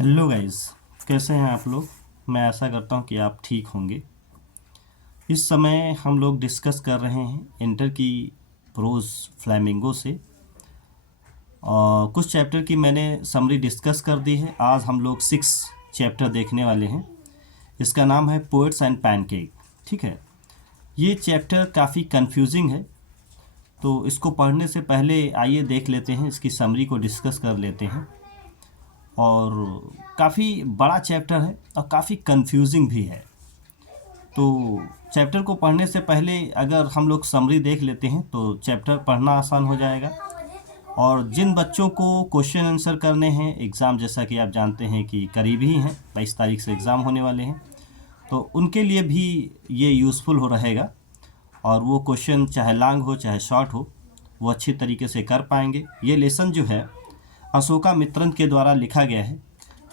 Hello guys, कैसे हैं आप लोग। मैं आशा करता हूं कि आप ठीक होंगे। इस समय हम लोग डिस्कस कर रहे हैं इंटर की प्रोज फ्लैमिंगो से, और कुछ चैप्टर की मैंने समरी डिस्कस कर दी है। आज हम लोग 6 चैप्टर देखने वाले हैं। इसका नाम है पोएट्स एंड पैनकेक। ठीक है, ये चैप्टर काफ़ी कंफ्यूजिंग है, तो इसको पढ़ने से पहले आइए देख लेते हैं, इसकी समरी को डिस्कस कर लेते हैं। और काफ़ी बड़ा चैप्टर है और काफ़ी कंफ्यूजिंग भी है। तो चैप्टर को पढ़ने से पहले अगर हम लोग समरी देख लेते हैं तो चैप्टर पढ़ना आसान हो जाएगा। और जिन बच्चों को क्वेश्चन आंसर करने हैं, एग्ज़ाम जैसा कि आप जानते हैं कि करीब ही हैं, 22 तारीख से एग्ज़ाम होने वाले हैं, तो उनके लिए भी ये यूज़फुल हो रहेगा। और वो क्वेश्चन चाहे लॉन्ग हो चाहे शॉर्ट हो, वो अच्छी तरीके से कर पाएंगे। ये लेसन जो है अशोका मित्रन के द्वारा लिखा गया है।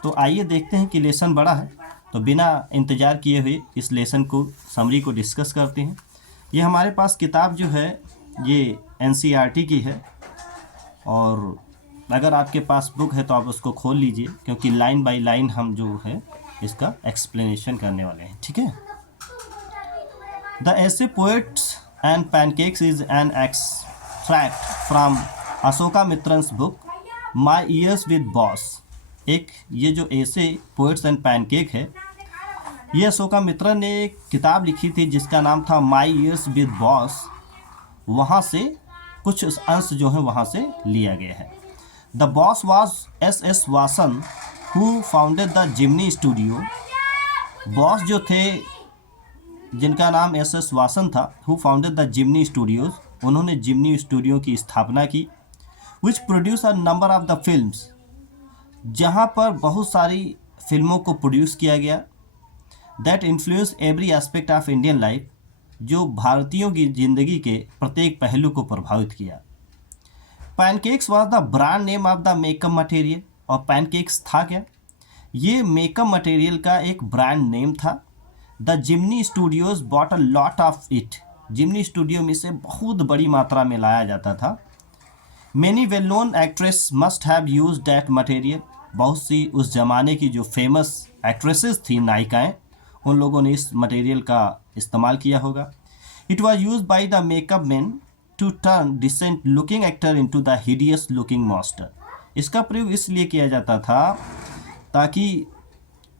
तो आइए देखते हैं कि लेसन बड़ा है, तो बिना इंतज़ार किए हुए इस लेसन को समरी को डिस्कस करते हैं। ये हमारे पास किताब जो है ये एनसीईआरटी की है, और अगर आपके पास बुक है तो आप उसको खोल लीजिए, क्योंकि लाइन बाय लाइन हम जो है इसका एक्सप्लेनेशन करने वाले हैं। ठीक है। द ऐसे poets and pancakes is an extract from Asokamitran's book my years with boss. एक ये जो ऐसे पोएट्स एंड पैनकेक है, ये अशोका मित्रन ने एक किताब लिखी थी जिसका नाम था माई ईयर्स विद बॉस। वहाँ से कुछ अंश जो है वहाँ से लिया गया है। The boss was S Vasan who founded the Gemini studio. Boss जो थे जिनका नाम एस वासन था, who founded the Gemini studios, उन्होंने जिमनी स्टूडियो की स्थापना की। Which produce a number of the films, जहाँ पर बहुत सारी फिल्मों को प्रोड्यूस किया गया। That influence every aspect of Indian life, जो भारतीयों की ज़िंदगी के प्रत्येक पहलू को प्रभावित किया। Pancakes was the brand name of the makeup material. और पैनकेक्स था क्या? ये मेकअप मटेरियल का एक ब्रांड नेम था। The Gemini studios bought a lot of it, Jimny studio में से बहुत बड़ी मात्रा में लाया जाता था। Many well known actress must have use that material, बहुत सी उस ज़माने की जो फेमस एक्ट्रेसेस थी, नायिकाएँ, उन लोगों ने इस मटेरियल का इस्तेमाल किया होगा। It was use by the makeup man to turn decent looking actor into the hideous looking monster. इसका प्रयोग इसलिए किया जाता था ताकि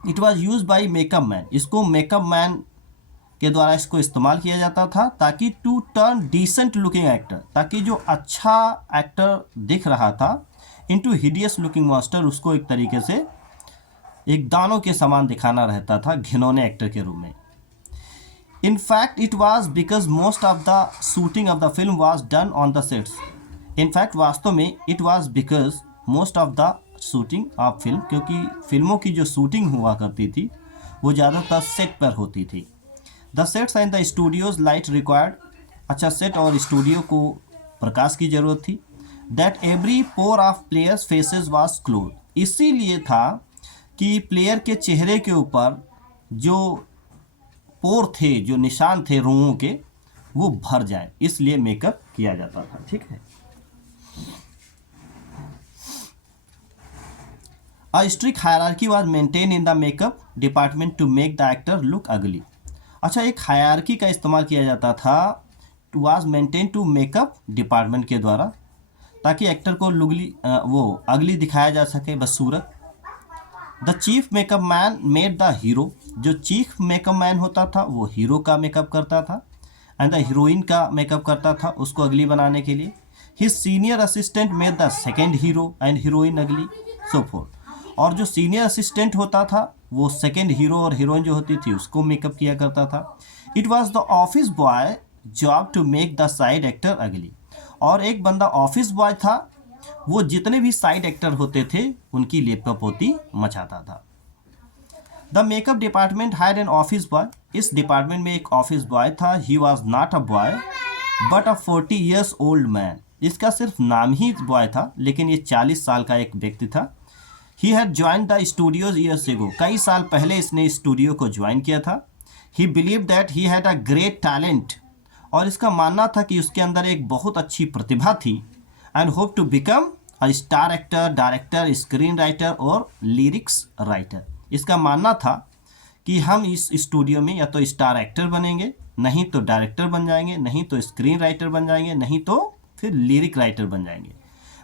it was use by makeup man, इसको मेकअप मैन के द्वारा इसको इस्तेमाल किया जाता था ताकि to turn decent looking actor, ताकि जो अच्छा एक्टर दिख रहा था, इनटू हिडियस लुकिंग मॉन्स्टर, उसको एक तरीके से एक दानों के समान दिखाना रहता था, घिनौने एक्टर के रूप में। In fact it was because most of the shooting of the film was done on the sets. In fact वास्तव में it was because most of the shooting of film, क्योंकि फिल्मों की जो शूटिंग हुआ करती थी वो ज़्यादातर सेट पर होती थी। The sets and the studios light required, अच्छा सेट और स्टूडियो को प्रकाश की ज़रूरत थी। That every pore of players faces was close, इसीलिए था कि प्लेयर के चेहरे के ऊपर जो पोर थे, जो निशान थे रुओं के, वो भर जाए, इसलिए मेकअप किया जाता था। ठीक है। A strict hierarchy was maintain in the makeup department to make the actor look ugly. अच्छा, एक हायरार्की का इस्तेमाल किया जाता था, was maintain to makeup department के द्वारा, ताकि एक्टर को वो अगली दिखाया जा सके, बदसूरत। The chief makeup man made the hero, जो चीफ मेकअप मैन होता था वो हीरो का मेकअप करता था, एंड द हीरोइन का मेकअप करता था उसको अगली बनाने के लिए। His senior assistant made the second hero and heroine अगली, सो फोर्थ। और जो सीनियर असिस्टेंट होता था वो सेकेंड हीरो और हीरोइन जो होती थी उसको मेकअप किया करता था। It was the office boy job to make the side actor ugly, और एक बंदा ऑफिस बॉय था, वो जितने भी साइड एक्टर होते थे उनकी लेपकपोती मचाता था। The makeup department hired an office boy, इस डिपार्टमेंट में एक ऑफिस बॉय था। He was not a boy but a 40 years old man, इसका सिर्फ नाम ही बॉय था, लेकिन ये 40 साल का एक व्यक्ति था। He had join the studios years ago, कई साल पहले इसने स्टूडियो को ज्वाइन किया था। ही believe that he had a great talent, और इसका मानना था कि उसके अंदर एक बहुत अच्छी प्रतिभा थी। And hope to become a star actor, director, screen writer और लिरिक्स राइटर। इसका मानना था कि हम इस स्टूडियो में या तो स्टार एक्टर बनेंगे, नहीं तो डायरेक्टर बन जाएंगे, नहीं तो स्क्रीन राइटर बन जाएंगे, नहीं तो फिर लिरिक राइटर बन जाएंगे।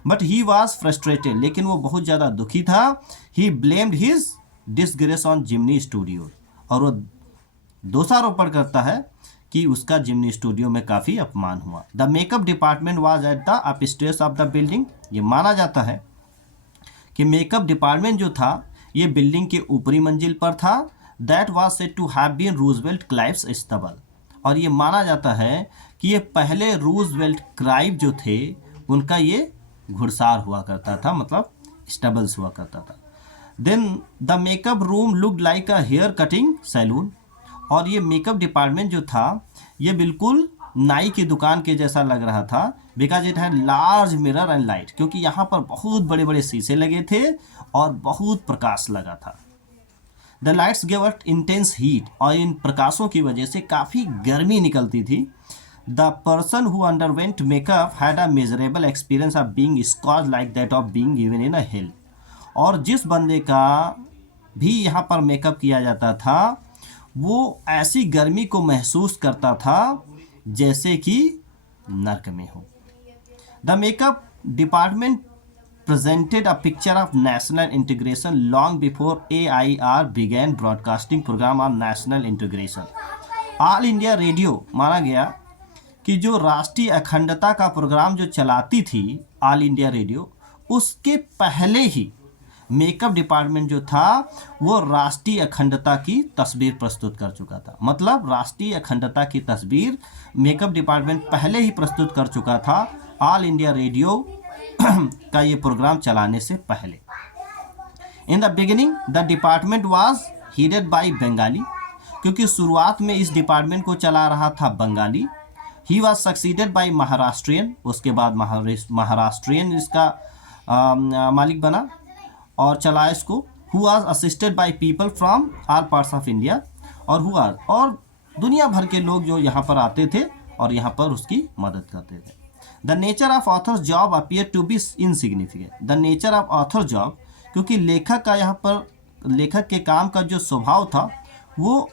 बट ही वॉज फ्रस्ट्रेटेड, लेकिन वो बहुत ज़्यादा दुखी था। ही blamed his disgrace on Jimny studio, और वो दोषारोपण करता है कि उसका जिमनी स्टूडियो में काफ़ी अपमान हुआ। The makeup department was at the upstairs of the building. ये माना जाता है कि मेकअप डिपार्टमेंट जो था ये बिल्डिंग के ऊपरी मंजिल पर था। That was said to have been Roosevelt Clive's stable, और ये माना जाता है कि ये पहले रूजवेल्ट क्लाइव जो थे उनका ये घुड़सार हुआ करता था, मतलब स्टबल्स हुआ करता था। Then the makeup room looked like a hair cutting salon, और ये मेकअप डिपार्टमेंट जो था ये बिल्कुल नाई की दुकान के जैसा लग रहा था। Because it had large mirror and light, क्योंकि यहाँ पर बहुत बड़े बड़े शीशे लगे थे और बहुत प्रकाश लगा था। The lights give it intense heat, और इन प्रकाशों की वजह से काफ़ी गर्मी निकलती थी। The person who underwent makeup had a measurable experience of being scorched like that of being given in a hell, और जिस बंदे का भी यहाँ पर मेकअप किया जाता था वो ऐसी गर्मी को महसूस करता था जैसे कि नर्क में हो। The makeup department presented a picture of national integration long before AIR began broadcasting program on national integration. All India radio माना गया कि जो राष्ट्रीय अखंडता का प्रोग्राम जो चलाती थी ऑल इंडिया रेडियो, उसके पहले ही मेकअप डिपार्टमेंट जो था वो राष्ट्रीय अखंडता की तस्वीर प्रस्तुत कर चुका था। मतलब राष्ट्रीय अखंडता की तस्वीर मेकअप डिपार्टमेंट पहले ही प्रस्तुत कर चुका था ऑल इंडिया रेडियो का ये प्रोग्राम चलाने से पहले। In the beginning the department was headed by Bengali, क्योंकि शुरुआत में इस डिपार्टमेंट को चला रहा था Bengali. He was succeeded by Maharashtrian, उसके बाद महाराष्ट्रियन इसका मालिक बना और चला इसको। Who was assisted by people from all parts of India, और दुनिया भर के लोग जो यहाँ पर आते थे और यहाँ पर उसकी मदद करते थे। The nature of authors job appear to be insignificant. The nature of author job, क्योंकि लेखक का यहाँ पर लेखक के काम का जो स्वभाव था वो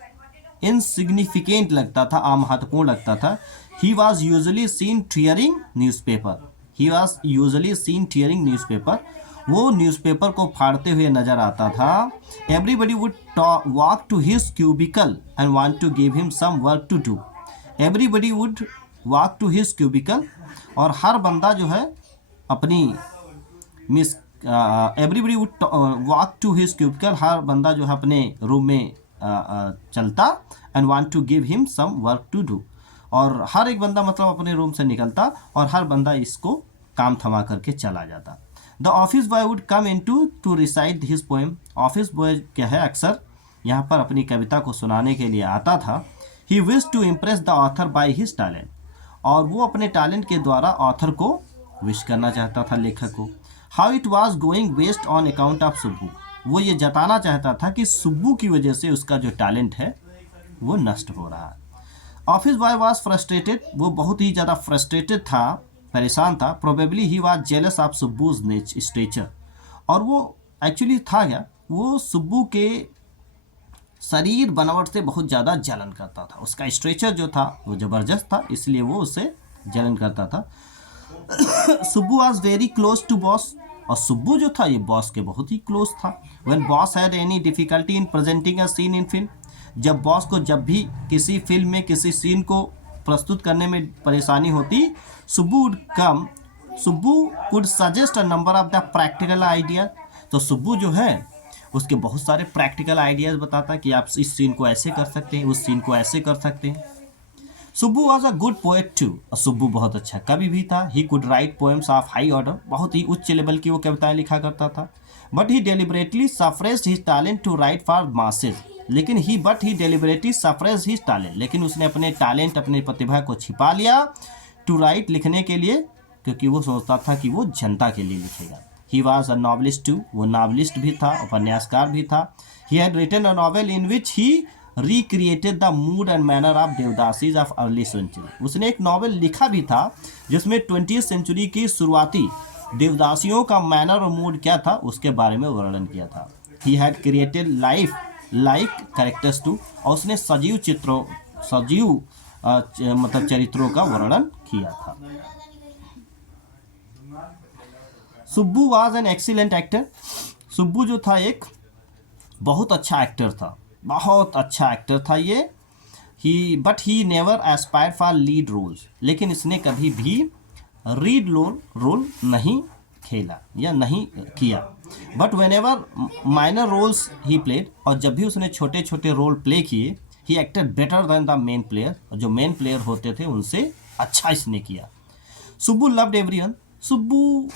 इनसिग्निफिकेंट लगता था, अमहत्वपूर्ण लगता था। He was usually seen tearing newspaper, वो न्यूज़पेपर को फाड़ते हुए नजर आता था। Everybody would walk to his cubicle and want to give him some work to do. Everybody would walk to his cubicle, और हर बंदा जो है अपनी everybody would walk to his cubicle, हर बंदा जो है अपने रूम में चलता। And want to give him some work to do, और हर एक बंदा मतलब अपने रूम से निकलता और हर बंदा इसको काम थमा करके चला जाता। The office boy would come in to recite his poem. Office boy क्या है अक्सर यहाँ पर अपनी कविता को सुनाने के लिए आता था। He wish to impress the author by his talent, और वो अपने टैलेंट के द्वारा ऑथर को विश करना चाहता था, लेखक को। How it was going waste on account of Subbu, वो ये जताना चाहता था कि सुब्बू की वजह से उसका जो टैलेंट है वो नष्ट हो रहा है। ऑफिस बॉय वॉज फ्रस्ट्रेटेड, वो बहुत ही ज़्यादा फ्रस्ट्रेटेड था, परेशान था। Probably he was jealous of Subbu's stature, और वो एक्चुअली था क्या, वो सुब्बू के शरीर बनावट से बहुत ज़्यादा जलन करता था। उसका स्ट्रेचर जो था वो ज़बरदस्त था, इसलिए वो उससे जलन करता था। Subbu was very close to boss, और सुब्बू जो था ये बॉस के बहुत ही क्लोज था। When boss had any difficulty in presenting a scene in film, जब बॉस को जब भी किसी फिल्म में किसी सीन को प्रस्तुत करने में परेशानी होती, Subbu would suggest a number of the practical idea. तो सुब्बू जो है उसके बहुत सारे प्रैक्टिकल आइडियाज़ बताता कि आप इस सीन को ऐसे कर सकते हैं, उस सीन को ऐसे कर सकते हैं। Subbu was a good poet too, और सुब्बू बहुत अच्छा कवि भी था। He could write poems of high order, बहुत ही उच्च लेवल की वो कविताएं लिखा करता था। But he deliberately suppressed his talent to write for masses, लेकिन he deliberately suppressed his talent, लेकिन उसने अपने टैलेंट, अपनी प्रतिभा को छिपा लिया टू राइट, लिखने के लिए, क्योंकि वो सोचता था कि वो जनता के लिए लिखेगा। He was a novelist too, वो नॉवलिस्ट भी था, उपन्यासकार भी था। He had written a novel in which he recreated the mood and manner of devadasis of early century. उसने एक नॉवेल लिखा भी था जिसमें 20वीं सेंचुरी की शुरुआती देवदासियों का मैनर और मूड क्या था उसके बारे में वर्णन किया था। He had created lifelike characters too, और उसने सजीव मतलब चरित्रों का वर्णन किया था। Subbu was an excellent actor. सुब्बू जो था एक बहुत अच्छा एक्टर था, बहुत अच्छा एक्टर था ये। He never aspire for lead roles, लेकिन इसने कभी भी लीड रोल नहीं खेला या नहीं किया। But whenever minor roles he played, और जब भी उसने छोटे छोटे रोल प्ले किए, he acted better than the main player, और जो मेन प्लेयर होते थे उनसे अच्छा इसने किया। सुब्बू लव्ड एवरीवन, सुब्बू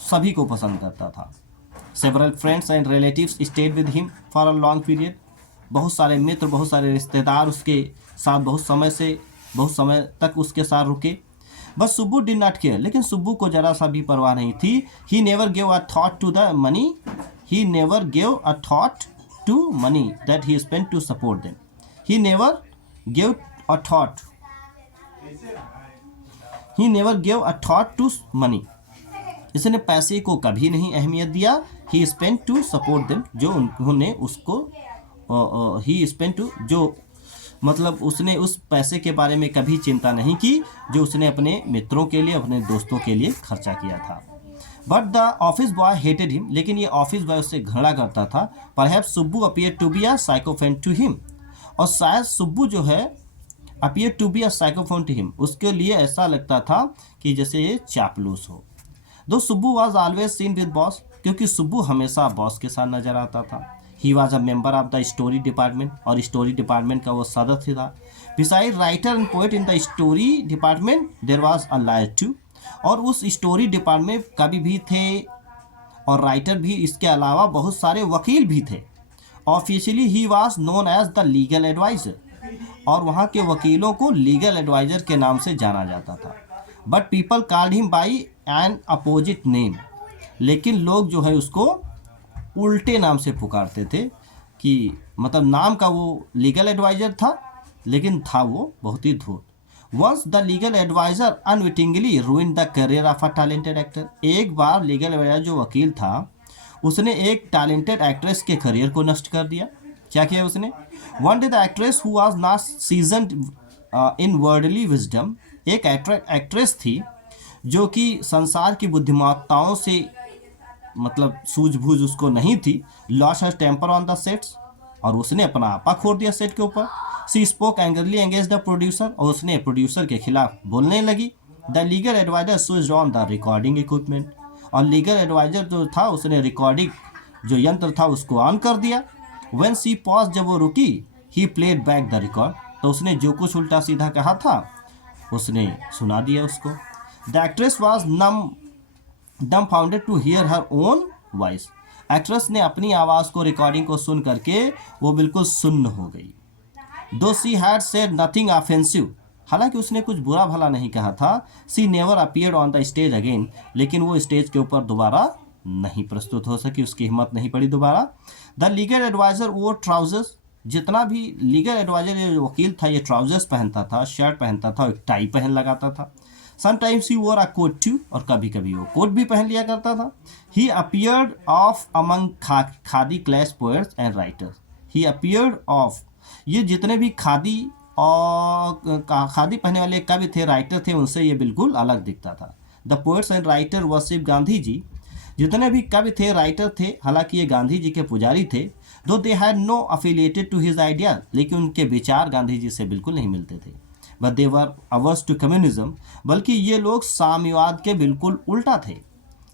सभी को पसंद करता था। Several friends and relatives stayed with him for a long period, बहुत सारे मित्र, बहुत सारे रिश्तेदार उसके साथ बहुत समय तक उसके साथ रुके। बस सुब्बू डिड नॉट केयर, लेकिन सुब्बू को जरा सा भी परवाह नहीं थी। He never gave a thought to the money, he never gave a thought to money that he spent to support them. He never gave a thought he never gave a thought to money, इसने पैसे को कभी नहीं अहमियत दिया। He spent to support them, जो उन्होंने उसको ही स्पेंट टू, जो मतलब उसने उस पैसे के बारे में कभी चिंता नहीं की जो उसने अपने मित्रों के लिए, अपने दोस्तों के लिए खर्चा किया था। But the office boy hated him, लेकिन ये ऑफिस बॉय उससे घृणा करता था। Perhaps Subbu appear to be a sycophant to him, और शायद सुब्बू जो है appear to be a sycophant to him, उसके लिए ऐसा लगता था कि जैसे ये चापलूस हो। Though Subbu was always seen with boss, क्योंकि सुब्बू हमेशा बॉस के साथ नजर आता था। He was a member of the story department, और स्टोरी डिपार्टमेंट का वो सदस्य था। Beside writer and poet in the story department there was a lawyer too, और उस स्टोरी डिपार्टमेंट कवि भी थे और राइटर भी, इसके अलावा बहुत सारे वकील भी थे। Officially he was known as the legal adviser, और वहाँ के वकीलों को लीगल एडवाइजर के नाम से जाना जाता था। But people called him by N opposite name, लेकिन लोग जो है उसको उल्टे नाम से पुकारते थे, कि मतलब नाम का वो लीगल एडवाइजर था लेकिन था वो बहुत ही धूर्त। Once the legal adviser unwittingly ruined the career of a talented actor, एक बार लीगल एडवाइजर जो वकील था उसने एक टैलेंटेड एक्ट्रेस के करियर को नष्ट कर दिया। क्या किया उसने? One day the actress who was not seasoned in worldly wisdom, एक एक्ट्रेस थी जो कि संसार की बुद्धिमत्ताओं से मतलब सूझबूझ उसको नहीं थी, lost her temper on the sets, और उसने अपना आपा खोल दिया सेट के ऊपर। सी स्पोक एंग्रली एंगेज द प्रोड्यूसर, और उसने प्रोड्यूसर के खिलाफ बोलने लगी। The legal adviser switched on the recording equipment, और लीगल एडवाइजर जो था उसने रिकॉर्डिंग जो यंत्र था उसको ऑन कर दिया। व्हेन सी पॉज, जब वो रुकी, he played back the record, तो उसने जो कुछ उल्टा सीधा कहा था उसने सुना दिया उसको। The actress was dumbfounded to hear her own voice, actress ने अपनी आवाज़ को, रिकॉर्डिंग को सुन करके वो बिल्कुल सुन्न हो गई। Though she had said nothing offensive, हालांकि उसने कुछ बुरा भला नहीं कहा था। She never appeared on the stage again, लेकिन वो स्टेज के ऊपर दोबारा नहीं प्रस्तुत हो सकी, उसकी हिम्मत नहीं पड़ी दोबारा। द लीगल एडवाइजर वो ट्राउजर्स, जितना भी लीगल एडवाइजर वकील था ये ट्राउजर्स पहनता था, शर्ट पहनता था, एक टाई पहन लगाता था। समटाइम्स ही वोर अ कोट टू, और कभी कभी वो कोट भी पहन लिया करता था। He appeared off among khadi clad poets and writers, he appeared off, ये जितने भी खादी और खादी पहनने वाले कवि थे, राइटर थे, उनसे ये बिल्कुल अलग दिखता था। The poets and writer worship Gandhi ji, जितने भी कवि थे, राइटर थे, हालांकि ये गांधी जी के पुजारी थे। Though they had no affiliated to his idea, लेकिन उनके विचार गांधी जी से बिल्कुल नहीं मिलते थे। But they were averse to communism, बल्कि ये लोग साम्यवाद के बिल्कुल उल्टा थे।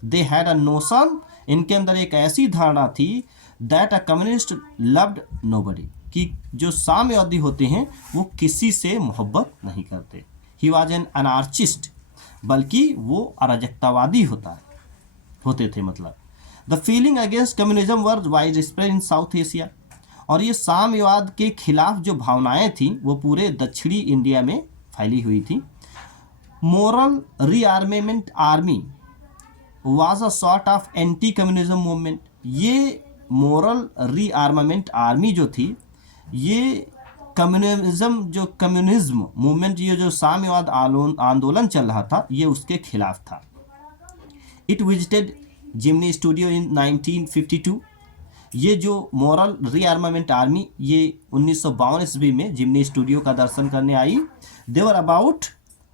दे हैड अ नोशन, इनके अंदर एक ऐसी धारणा थी that a communist loved nobody, कि जो साम्यवादी होते हैं वो किसी से मोहब्बत नहीं करते। ही वॉज एन अनार्चिस्ट, बल्कि वो अराजकतावादी होते थे मतलब। The feeling against communism were wide spread in south Asia, और ये साम्यवाद के खिलाफ जो भावनाएं थी वो पूरे दक्षिणी इंडिया में फैली हुई थी। Moral rearmament army was a sort of anti communism movement, ये मोरल रीआर्मामेंट आर्मी जो थी ये कम्युनिज्म मूवमेंट, ये जो साम्यवाद आंदोलन चल रहा था ये उसके खिलाफ था। इट विजिटेड जिमनी स्टूडियो इन 1952। ये जो मॉरल रीआर्मामेंट आर्मी ये 1952 ईस्वी में जिमनी स्टूडियो का दर्शन करने आई। देवर अबाउट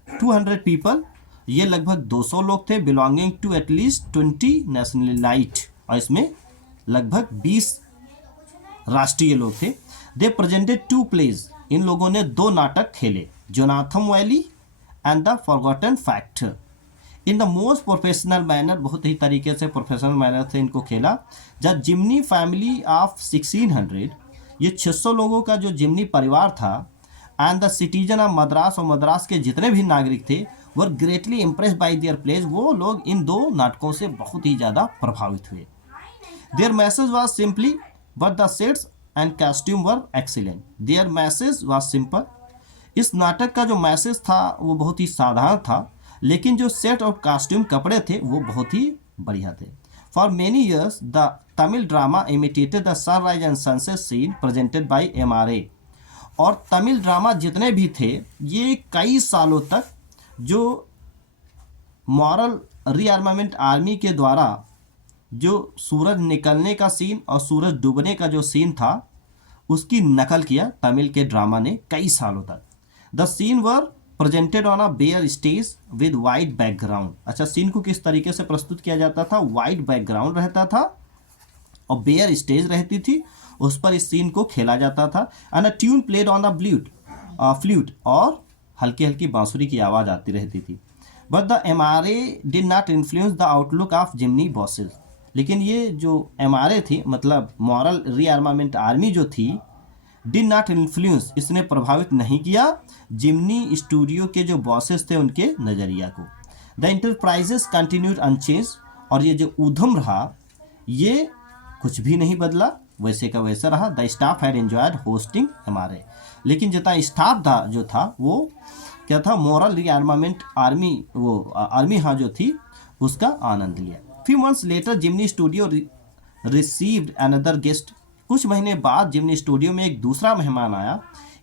200 पीपल, ये लगभग 200 लोग थे, बिलोंगिंग टू एटलीस्ट 20 नेशनलाइट, और इसमें लगभग 20 राष्ट्रीय लोग थे। दे प्रेजेंटेड 2 प्लेज, इन लोगों ने 2 नाटक खेले, Jonathan valley and the forgotten fact, in the most professional manner, बहुत ही तरीके से प्रोफेशनल मैनर से इनको खेला। जब जिमनी फैमिली ऑफ 1600, ये 600 लोगों का जो जिमनी परिवार था, and the citizen of Madras, और मद्रास के जितने भी नागरिक थे, were greatly impressed by their plays, वो लोग इन 2 नाटकों से बहुत ही ज़्यादा प्रभावित हुए। Their message was simply but the sets and costume were excellent. Their message was simple, इस नाटक का जो मैसेज था वो बहुत ही साधारण था, लेकिन जो सेट और कॉस्ट्यूम कपड़े थे वो बहुत ही बढ़िया थे। For many years the Tamil drama imitated the sunrise and sunset scene presented by MRA, और तमिल ड्रामा जितने भी थे ये कई सालों तक जो मॉरल रीआर्मामेंट आर्मी के द्वारा जो सूरज निकलने का सीन और सूरज डूबने का जो सीन था उसकी नकल किया तमिल के ड्रामा ने कई सालों तक। The scene were presented on a bare stage with white background. अच्छा, सीन को किस तरीके से प्रस्तुत किया जाता था? वाइट बैकग्राउंड रहता था और बेयर स्टेज रहती थी, उस पर इस सीन को खेला जाता था। And a tune played on a flute, और हल्की हल्की बांसुरी की आवाज़ आती रहती थी। But the MRA did not influence the outlook of Jimny bosses, लेकिन ये जो MRA थी, मतलब मॉरल रीआर्मामेंट आर्मी जो थी, डिड नॉट इन्फ्लुएंस, इसने प्रभावित नहीं किया जिमनी स्टूडियो के जो बॉसेस थे उनके नज़रिया को। द इंटरप्राइजेस कंटिन्यूड अनचेंज, और ये जो उद्यम रहा ये कुछ भी नहीं बदला, वैसे का वैसा रहा। The staff had enjoyed hosting MRA, लेकिन जितना स्टाफ था जो था वो क्या था? मॉरल रीआर्मामेंट आर्मी, वो आर्मी हाँ जो थी उसका आनंद लिया। फ्यू मंथ्स लेटर जिमनी स्टूडियो रिसीव्ड अनदर गेस्ट, कुछ महीने बाद जिमनी स्टूडियो में एक दूसरा मेहमान आया।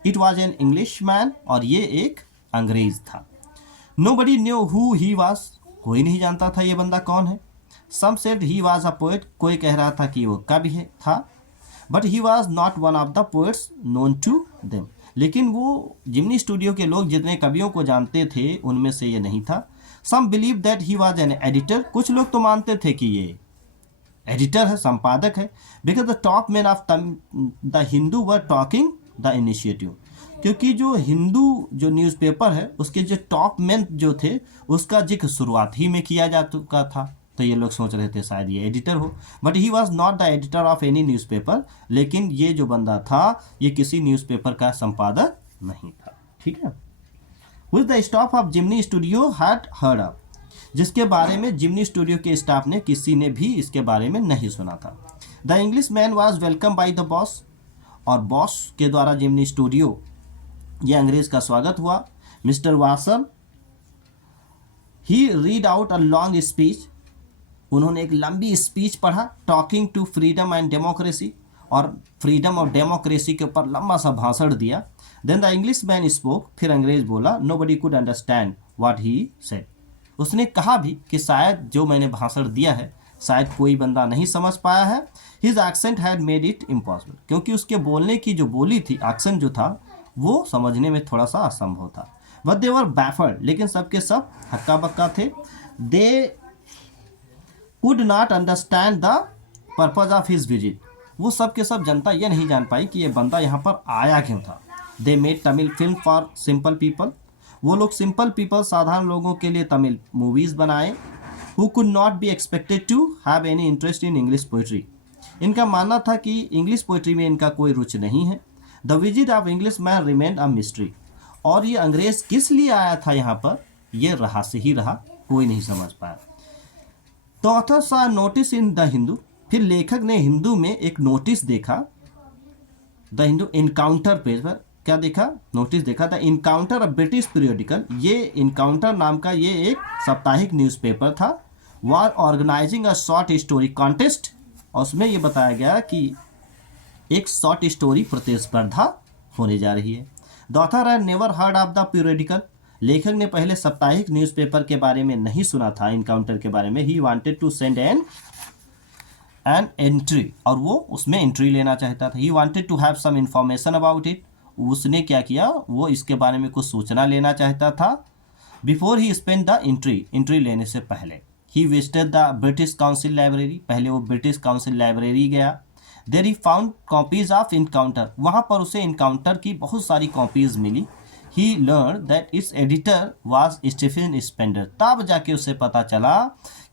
It was an Englishman, और ये एक अंग्रेज था। Nobody knew who he was, कोई नहीं जानता था ये बंदा कौन है। Some said he was a poet, कोई कह रहा था कि वो कवि है था। But he was not one of the poets known to them, लेकिन वो जिमनी स्टूडियो के लोग जितने कवियों को जानते थे उनमें से ये नहीं था। Some believe that he was an editor, कुछ लोग तो मानते थे कि ये एडिटर है, संपादक है। Because the top man of the Hindu were talking the initiative, क्योंकि जो हिंदू जो न्यूज़पेपर है उसके जो टॉप मैन जो थे उसका जिक्र शुरुआत ही में किया जा चुका था, तो ये लोग सोच रहे थे शायद ये एडिटर हो। But he was not the editor of any newspaper, लेकिन ये जो बंदा था ये किसी न्यूज़पेपर का संपादक नहीं था। ठीक है, with the staff of Jimny studio had heard up, जिसके बारे में जिमनी स्टूडियो के स्टाफ ने किसी ने भी इसके बारे में नहीं सुना था। The Englishman was welcome by the boss, और बॉस के द्वारा जिमनी स्टूडियो ये अंग्रेज का स्वागत हुआ। Mister Vasan he read out a long speech, उन्होंने एक लंबी स्पीच पढ़ा, talking to freedom and democracy, और फ्रीडम और डेमोक्रेसी के ऊपर लंबा सा भाषण दिया। Then the Englishman spoke, फिर अंग्रेज बोला, nobody could understand what he said, उसने कहा भी कि शायद जो मैंने भाषण दिया है शायद कोई बंदा नहीं समझ पाया है। His accent had made it impossible, क्योंकि उसके बोलने की जो बोली थी, एक्सेंट जो था वो समझने में थोड़ा सा असंभव था। बट दे वर बैफर्ड, लेकिन सबके सब हक्का बक्का थे। They could not understand the purpose of his visit, वो सब के सब जनता ये नहीं जान पाई कि ये बंदा यहाँ पर आया क्यों था। They made Tamil film for simple people, वो लोग सिंपल पीपल, साधारण लोगों के लिए तमिल मूवीज़ बनाए। Who could not be expected to have any interest in English poetry, इनका मानना था कि इंग्लिश पोइट्री में इनका कोई रुचि नहीं है। The visit of English man remain a mystery, और ये अंग्रेज किस लिए आया था यहाँ पर ये रहस्य ही रहा, कोई नहीं समझ पाया। The author saw notice in the Hindu, फिर लेखक ने हिंदू में एक नोटिस देखा। द हिंदू इनकाउंटर पेज पर क्या देखा? नोटिस देखा। The Encounter, a British periodical, ये इनकाउंटर नाम का ये एक साप्ताहिक न्यूज़पेपर था। Were organising a short story contest, और उसमें ये बताया गया कि एक शॉर्ट स्टोरी प्रतिस्पर्धा होने जा रही है। The author had never heard of the periodical, लेखक ने पहले साप्ताहिक न्यूज़पेपर के बारे में नहीं सुना था, इनकाउंटर के बारे में। He wanted to send an entry, और वो उसमें एंट्री लेना चाहता था। He wanted to have some information about it, उसने क्या किया, वो इसके बारे में कुछ सूचना लेना चाहता था। Before he spend the entry लेने से पहले। He visited the British Council library, पहले वो ब्रिटिश काउंसिल लाइब्रेरी गया। There he found copies of Encounter, वहाँ पर उसे इनकाउंटर की बहुत सारी कॉपीज मिली। He learn that its editor was Stephen Spender, तब जाके उसे पता चला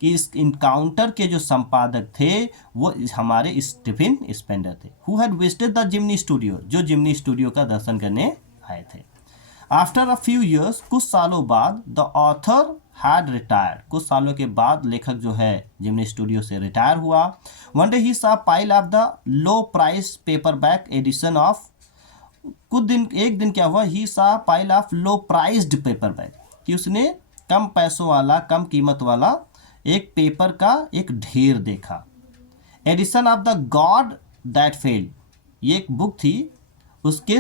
कि इस इनकाउंटर के जो संपादक थे वो हमारे स्टीफन स्पेंडर थे। Who had visited the Jimny studio, जो जिम्नी स्टूडियो का दर्शन करने आए थे। आफ्टर अ फ्यू ईयर्स, कुछ सालों बाद, द ऑथर हैड रिटायर्ड, कुछ सालों के बाद लेखक जो है जिम्नी स्टूडियो से रिटायर हुआ। One day he saw pile of the low price paperback edition of, एक दिन क्या हुआ, he saw pile of low priced paperback, कि उसने कम पैसों वाला, कम कीमत वाला एक पेपर का एक ढेर देखा। Edition of The God That Failed, ये एक बुक थी, उसके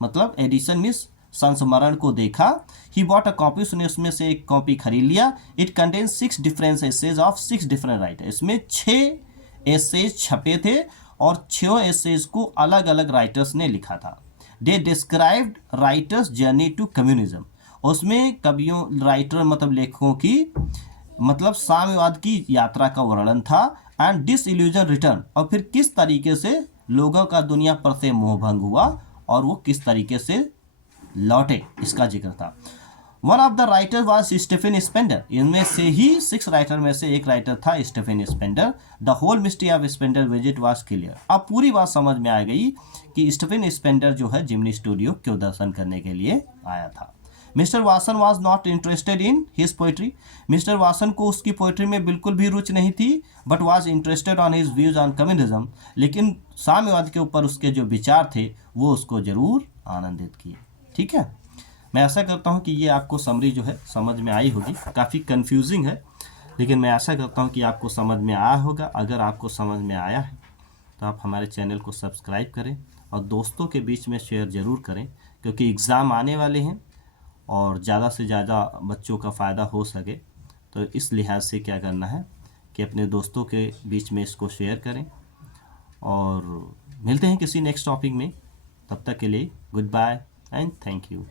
मतलब एडिशन मीन्स संस्मरण को देखा। ही बॉट अ कॉपी, उसने उसमें से एक कॉपी खरीद लिया। It contain 6 different essays of 6 different writer, इसमें 6 एसेज छपे थे और 6 एसेज को अलग अलग राइटर्स ने लिखा था। They described writers journey to communism, उसमें कवियों, राइटर मतलब लेखकों की मतलब साम्यवाद की यात्रा का वर्णन था। एंड डिसइल्यूजन रिटर्न, और फिर किस तरीके से लोगों का दुनिया पर से मोहभंग हुआ और वो किस तरीके से लौटे, इसका जिक्र था। One of the writer was Stephen Spender, इनमें से ही 6 राइटर में से एक राइटर था Stephen Spender. The whole mystery of Spender visit was clear, अब पूरी बात समझ में आ गई कि स्टीफन स्पेंडर जो है जिम्नी स्टूडियो क्यों दर्शन करने के लिए आया था। Mister Vasan was not interested in his poetry, Mister Vasan को उसकी पोइट्री में बिल्कुल भी रुचि नहीं थी। But was interested on his views on communism, लेकिन साम्यवाद के ऊपर उसके जो विचार थे वो उसको जरूर आनंदित किए। ठीक है, मैं आशा करता हूँ कि ये आपको समरी जो है समझ में आई होगी। काफ़ी कंफ्यूजिंग है, लेकिन मैं आशा करता हूँ कि आपको समझ में आया होगा। अगर आपको समझ में आया है तो आप हमारे चैनल को सब्सक्राइब करें और दोस्तों के बीच में शेयर ज़रूर करें, क्योंकि एग्ज़ाम आने वाले हैं और ज़्यादा से ज़्यादा बच्चों का फ़ायदा हो सके। तो इस लिहाज से क्या करना है कि अपने दोस्तों के बीच में इसको शेयर करें। और मिलते हैं किसी नेक्स्ट टॉपिक में, तब तक के लिए goodbye and thank you.